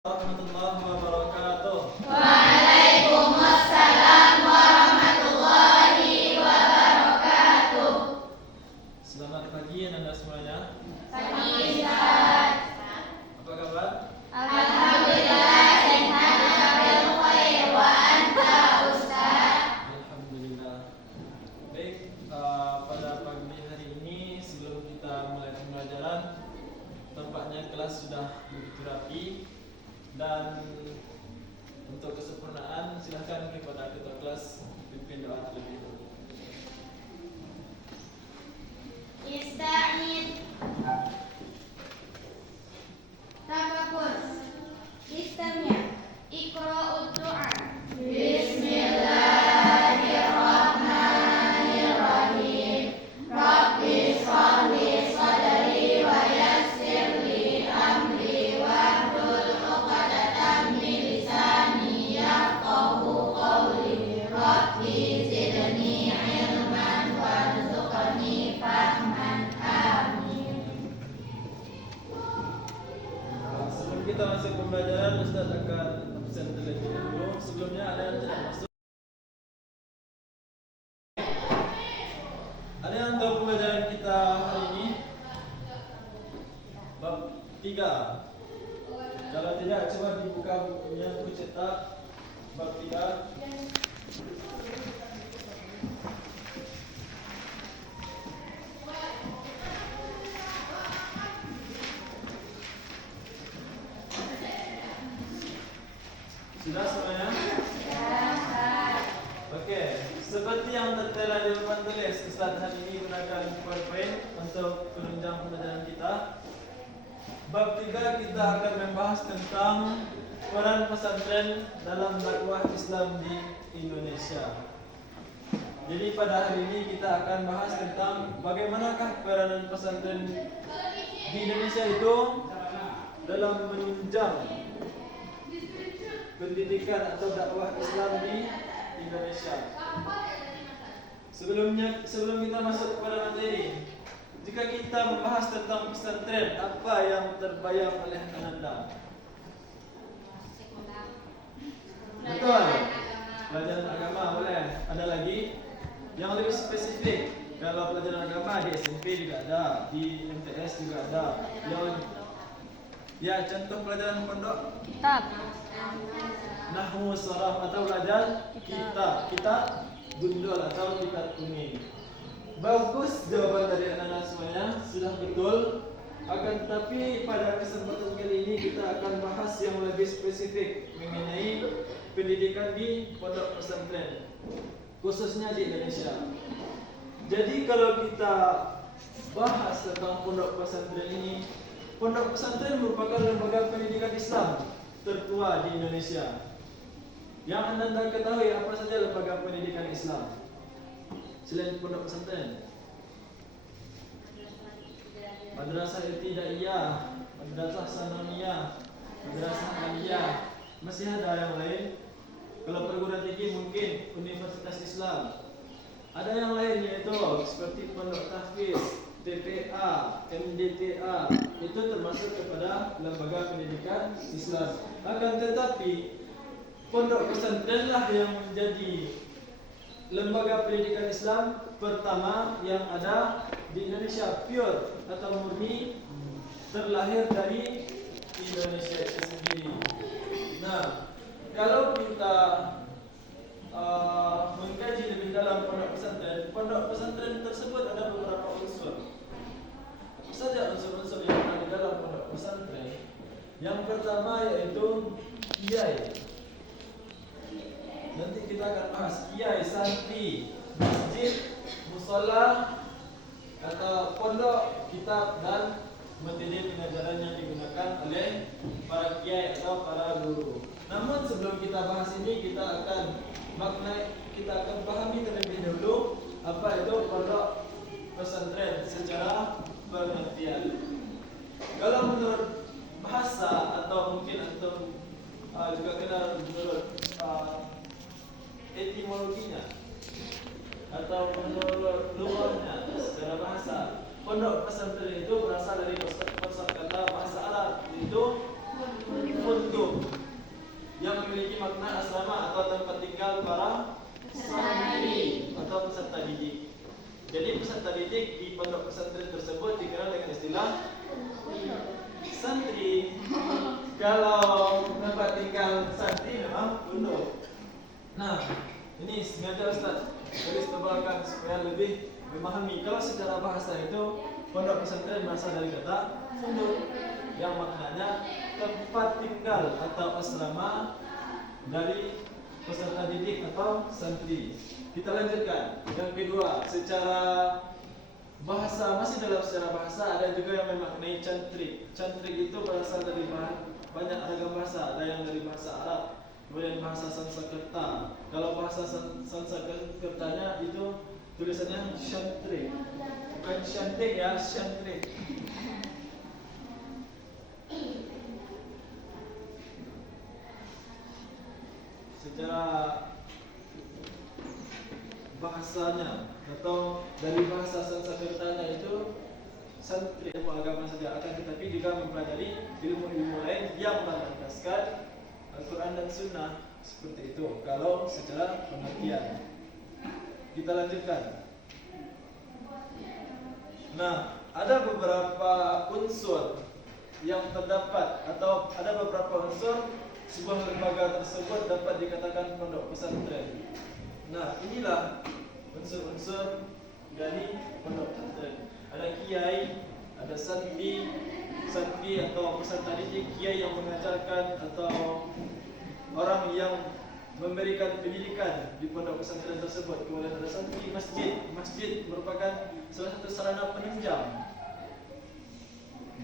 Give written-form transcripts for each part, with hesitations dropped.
Warahmatullahi wabarakatuh. Waalaikumsalam warahmatullahi wabarakatuh. Selamat pagi Anda semuanya. Pagi Ustaz. Apa kabar? Alhamdulillah sehat walafiat khair wa anta Ustaz. Alhamdulillah. Baik, pada pagi hari ini sebelum kita mulai pembelajaran, tampaknya kelas sudah begitu rapi. Dan untuk kesempurnaan silakan kepada ketua kelas pimpin doa terlebih dahulu. Ista'in. Tafakkur. Istamnya. Iqra'ud du'a. Bismillahirrahmanirrahim. Rabbi shrah li sadri wa yassir li amri wahlul 'uqdatam min lisani yafqahu qawli. Rabbi zidni ilman warzuqni fahman. Amin. Sebelum kita masuk pembelajaran, Ustaz akan absen terlebih dahulu. Sebelumnya ada yang tidak masuk. Ada yang tahu pembelajaran kita hari ini? Bab 3. Kalau tidak, coba dibuka bukunya, buku cetak bab 3. Sudah semuanya? Oke, seperti yang tertera di papan tulis, Ustaz hari ini gunakan PowerPoint untuk penunjang pembelajaran kita. Bab 3 kita akan membahas tentang peran pesantren dalam dakwah Islam di Indonesia. Jadi pada hari ini kita akan bahas tentang bagaimanakah peranan pesantren di Indonesia itu dalam menunjang pendidikan atau dakwah Islam di Indonesia. Sebelum kita masuk kepada materi, jika kita membahas tentang pesantren, apa yang terbayang oleh Anda? Betul. Pelajaran agama boleh. Ada lagi yang lebih spesifik. Kalau pelajaran agama di SMP juga ada, di MTS juga ada. Ya, contoh pelajaran pondok. Kitab. Nahwu, sharaf atau belajar kita gundul atau lipat kuning. Bagus jawaban dari anak-anak semuanya, sudah betul. Akan tetapi pada kesempatan kali ini kita akan bahas yang lebih spesifik mengenai pendidikan di pondok pesantren, khususnya di Indonesia. Jadi kalau kita bahas tentang pondok pesantren ini, pondok pesantren merupakan lembaga pendidikan Islam tertua di Indonesia. Yang Anda ketahui apa saja lembaga pendidikan Islam selain pondok pesantren? Madrasah Ibtidaiyah, Madrasah Sanawiyah, Madrasah Aliyah. Masih ada yang lain? Kalau perguruan tinggi mungkin Universitas Islam. Ada yang lain yaitu seperti Pondok Tahfiz, TPA, MDTA. Itu termasuk kepada lembaga pendidikan Islam. Akan tetapi pondok pesantrenlah yang menjadi lembaga pendidikan Islam pertama yang ada di Indonesia, pure atau murni, terlahir dari Indonesia itu sendiri. Nah, kalau kita mengkaji lebih dalam pondok pesantren tersebut ada beberapa unsur. Apa saja unsur-unsur yang ada di dalam pondok pesantren? Yang pertama yaitu kiai. Nanti kita akan bahas kiai, santri, masjid, musola atau pondok, kitab dan materi pengajaran yang digunakan oleh para kiai atau para guru. Namun sebelum kita bahas ini, kita akan pahami terlebih dahulu apa itu pondok pesantren secara pengertian. Kalau menurut bahasa atau mungkin antum juga kenal menurut etimologinya atau menurut lughahnya secara bahasa, pondok pesantren itu berasal dari kosakata bahasa Arab, itu pondok. Kalau tempat tinggal santri memang pondok. Nah, ini sengaja Ustaz tulis tebalkan supaya lebih memahami. Kalau secara bahasa itu pondok pesantren berasal dari kata pondok yang maknanya tempat tinggal atau asrama dari peserta didik atau santri. Kita lanjutkan. Yang kedua, secara bahasa, masih dalam secara bahasa ada juga yang memaknai cantrik. Cantrik itu berasal dari banyak ragam bahasa. Ada yang dari bahasa Arab, kemudian bahasa Sanskerta. Kalau bahasa Sanskertanya itu tulisannya syantrik, bukan syantik ya, syantrik. Secara bahasanya atau dari bahasa Sanskertanya itu santri ilmu agama saja, akan tetapi juga mempelajari ilmu-ilmu lain yang mengataskan Al-Quran dan Sunnah, seperti itu. Kalau secara pengertian, kita lanjutkan. Nah, ada beberapa unsur yang terdapat atau ada beberapa unsur sebuah lembaga tersebut dapat dikatakan pondok pesantren. Nah, inilah unsur-unsur dari pondok pesantren. Ada kiai, ada santri atau peserta didik, kiai yang mengajarkan atau orang yang memberikan pendidikan di pondok pesantren tersebut. Kemudian ada santri, masjid merupakan salah satu sarana penunjang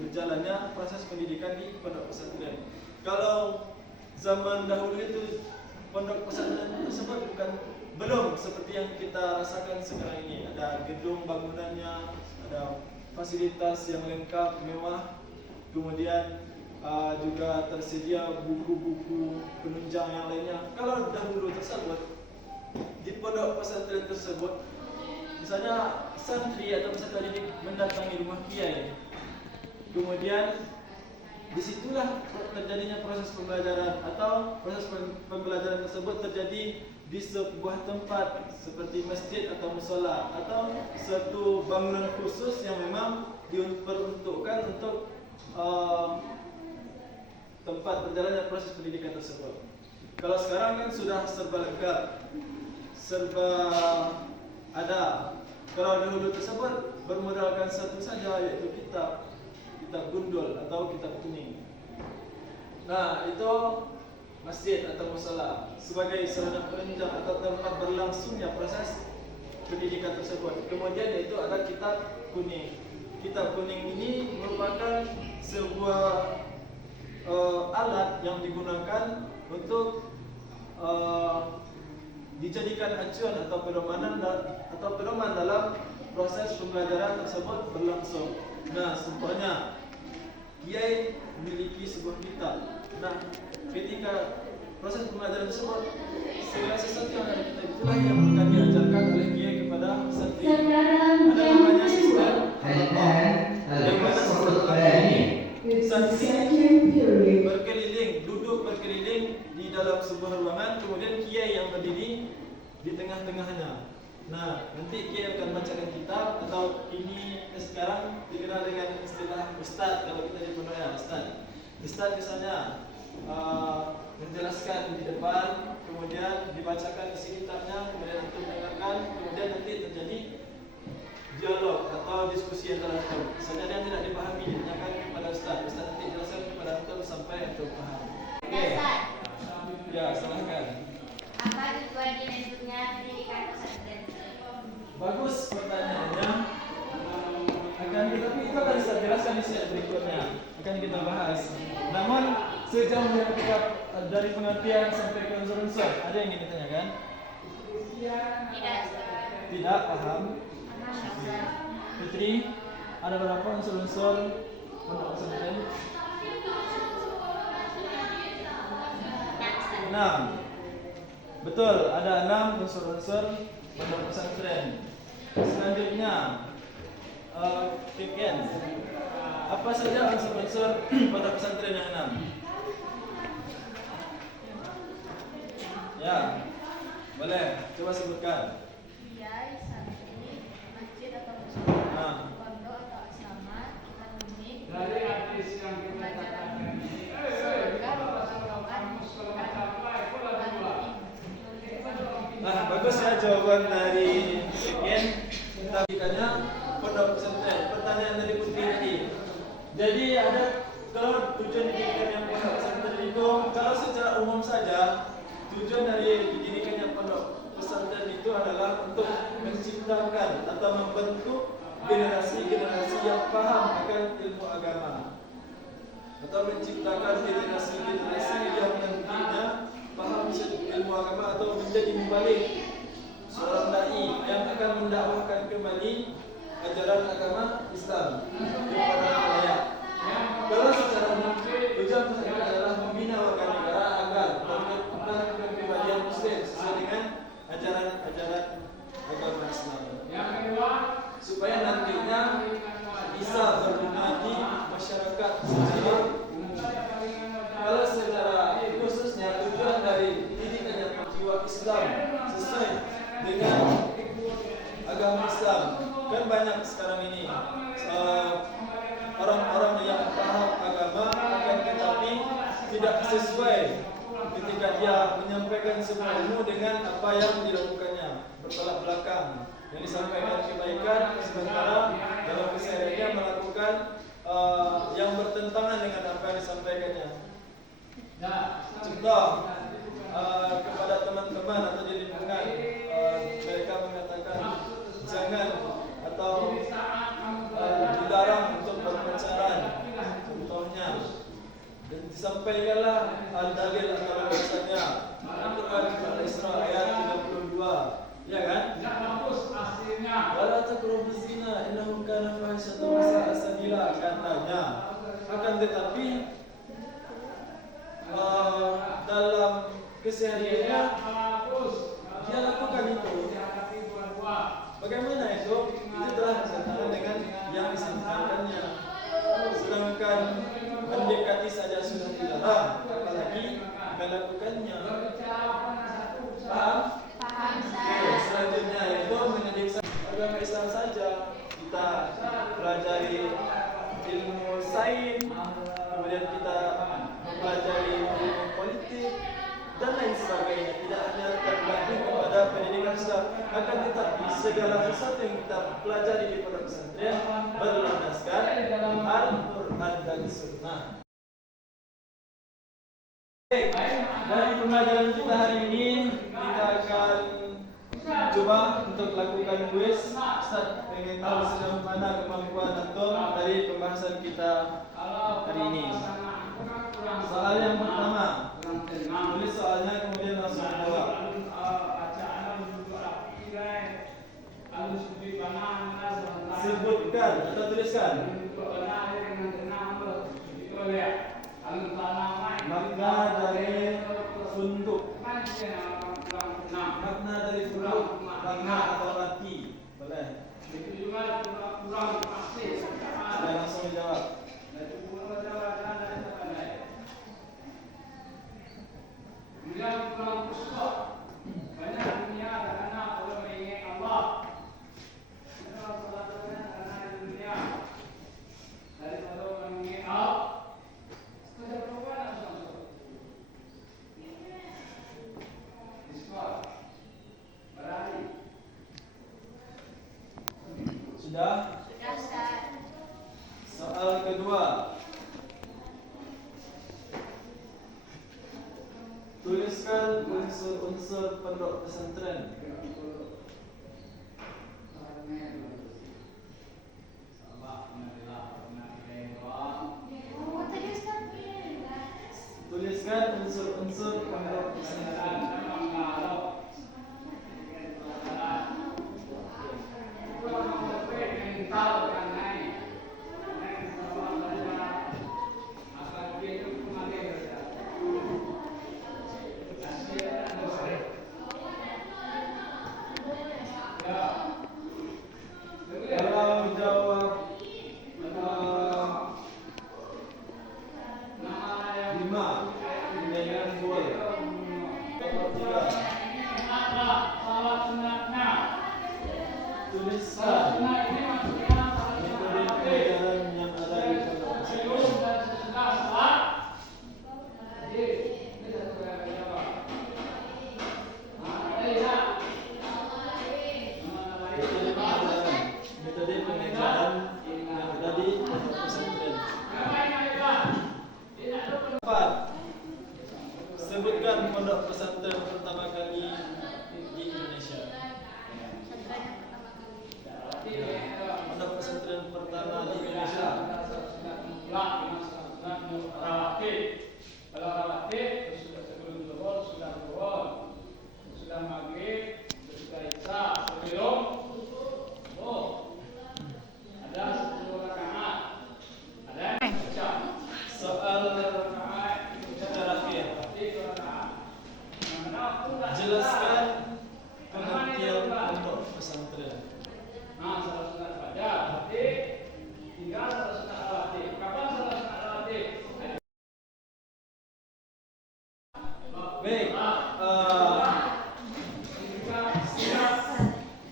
berjalannya proses pendidikan di pondok pesantren. Kalau zaman dahulu itu pondok pesantren tersebut belum seperti yang kita rasakan sekarang ini. Ada gedung bangunannya, ada fasilitas yang lengkap, mewah, kemudian juga tersedia buku-buku penunjang yang lainnya. Kalau dahulu tersebut di pondok pesantren tersebut, misalnya santri atau peserta didik mendatangi rumah kiai, kemudian disitulah terjadinya proses pembelajaran atau proses pembelajaran tersebut terjadi di sebuah tempat seperti masjid atau musola atau suatu bangunan khusus yang memang diperuntukkan untuk tempat berjalannya proses pendidikan tersebut. Kalau sekarang kan sudah serba lengkap, serba ada. Kalau dahulu tersebut bermodalkan satu saja, yaitu kitab gundul atau kitab kuning. Nah, itu masjid atau musola sebagai sarana penunjang atau tempat berlangsungnya proses pendidikan tersebut. Kemudian yaitu ada kitab kuning. Kitab kuning ini merupakan sebuah alat yang digunakan untuk dijadikan acuan atau pedoman dalam proses pembelajaran tersebut berlangsung. Nah, contohnya kiai memiliki sebuah kitab. Nah, ketika proses pembelajaran tersebut, segala sesuatu yang ada di kitab itulah yang akan diajarkan oleh kiai kepada santri. Ada namanya sistem yang mana santri duduk berkeliling di dalam sebuah ruangan, kemudian kiai yang berdiri di tengah-tengahnya. Nah, nanti kiai akan bacakan kitab, atau ini sekarang dikenal dengan istilah ustaz. Kalau kita di pondok ya ustaz misalnya menjelaskan di depan, kemudian dibacakan isi kitabnya, kemudian antum dengarkan, kemudian nanti terjadi dialog atau diskusi antara antum. Misalnya yang tidak dipahami ditanyakan kepada ustaz nanti jelaskan kepada antum sampai antum paham. Oke. Ya, silahkan. Apa tujuan dibentuknya pendidikan pesantren? Bagus pertanyaannya. Tetapi itu akan saya jelaskan di slide berikutnya, akan kita bahas. Namun sejauh yang kita dari pengertian sampai ke unsur-unsur, ada yang ingin ditanyakan? Tidak paham. Putri, ada berapa unsur-unsur pondok pesantren? 6. Betul, ada 6 unsur-unsur pondok pesantren. Selanjutnya, Kiken, apa saja unsur-unsur pondok pesantren yang 6? Ya, boleh, coba sebutkan. Kiai, santri, masjid atau musola, pondok atau asrama, kitab kuning, dari hadis yang kita katakan ini jawaban dari ingin tabikannya pondok pesantren. Pertanyaan dari Putri tadi. Jadi ada kalau tujuan didirikan yang pondok pesantren itu, kalau secara umum saja tujuan dari didirikannya pondok pesantren itu adalah untuk menciptakan atau membentuk generasi-generasi yang paham akan ilmu agama, atau menciptakan generasi-generasi yang nantinya paham ilmu agama atau menjadi mubalik, seorang dai yang akan mendakwahkan kembali ajaran agama Islam kepada rakyat. Kalau secara umum tujuan pesantren adalah membina warga negara agar melakukan kepribadian Muslim sesuai dengan ajaran-ajaran agama Islam, supaya nantinya bisa berguna di masyarakat secara umum. Kalau secara khususnya tujuan dari didikannya jiwa Islam sesuai dengan agama Islam, kan banyak sekarang ini orang-orang yang paham agama akan tetapi tidak sesuai ketika dia menyampaikan semua ilmu dengan apa yang dilakukannya, bertolak belakang. Yang disampaikan kebaikan sementara dalam kesehariannya melakukan yang bertentangan dengan apa yang disampaikannya. Contoh kepada teman-teman atau di lingkungan, mereka mengatakan jangan atau dilarang untuk berpacaran, contohnya, dan disampaikanlah dalil atau alasannya Al-Quran Al-Isra ayat 32, ya kan? Wala taqrabuz zina innahu kana fahsyatan wa sa'a sabila, katanya. Akan tetapi dalam kesehariannya dia lakukan itu. Bagaimana itu? Itu telah bertentangan dengan yang disampaikannya. Sedangkan mendekati saja sudah dilarang, apalagi melakukannya. Paham? Paham, Oke, selanjutnya yaitu mendidik agama Islam saja. Kita pelajari ilmu sains, kemudian kita mempelajari ilmu politik dan lain sebagainya. Tidak hanya tergantung kepada pendidikan Islam, akan tetapi segala sesuatu yang kita pelajari di pondok pesantren berlandaskan Al-Quran dan Sunnah. Dari pembelajaran kita hari ini, kita akan coba untuk lakukan kuis. Ustaz pengen tahu sejauh mana kemampuan antum dari pembahasan kita hari ini. Soal yang pertama, tulis soalnya kemudian langsung jawab. Sebutkan atau tuliskan makna dari funduk. Makna dari funduk, makna atau arti. Boleh. Sudah langsung jawab. Sudah? Sudah, Ustaz. Soal kedua. Tuliskan unsur-unsur pondok pesantren. Oh, tadi Ustaz. Tuliskan unsur-unsur pondok pesantren. Kalau jawab 5, dengan boleh. Jawab 3. Tuliskan metode pengajaran yang ada di pondok pesantren. Terakhir, jelaskan pengertian pondok pesantren. Baik,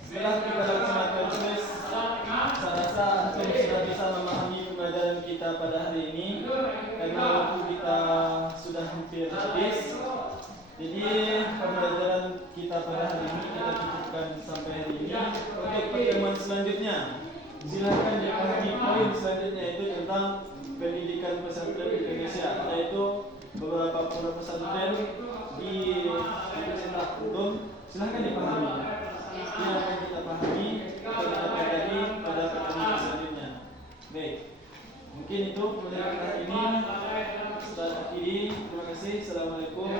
setelah kita laksanakan tes, saya rasa antum sudah bisa memahami pembelajaran kita pada hari ini. Karena waktu kita sudah hampir habis, jadi pembelajaran kita pada hari ini kita cukupkan sampai hari ini. Untuk pertemuan selanjutnya, silakan dipahami poin selanjutnya, itu tentang pendidikan pesantren Indonesia, yaitu beberapa pondok pesantren di Universitas Untung. Silahkan dipahami. Ini akan kita pahami kita pelajari pada pertemuan selanjutnya. Baik, mungkin itu pembelajaran hari ini. Setelah akhiri, terima kasih. Assalamualaikum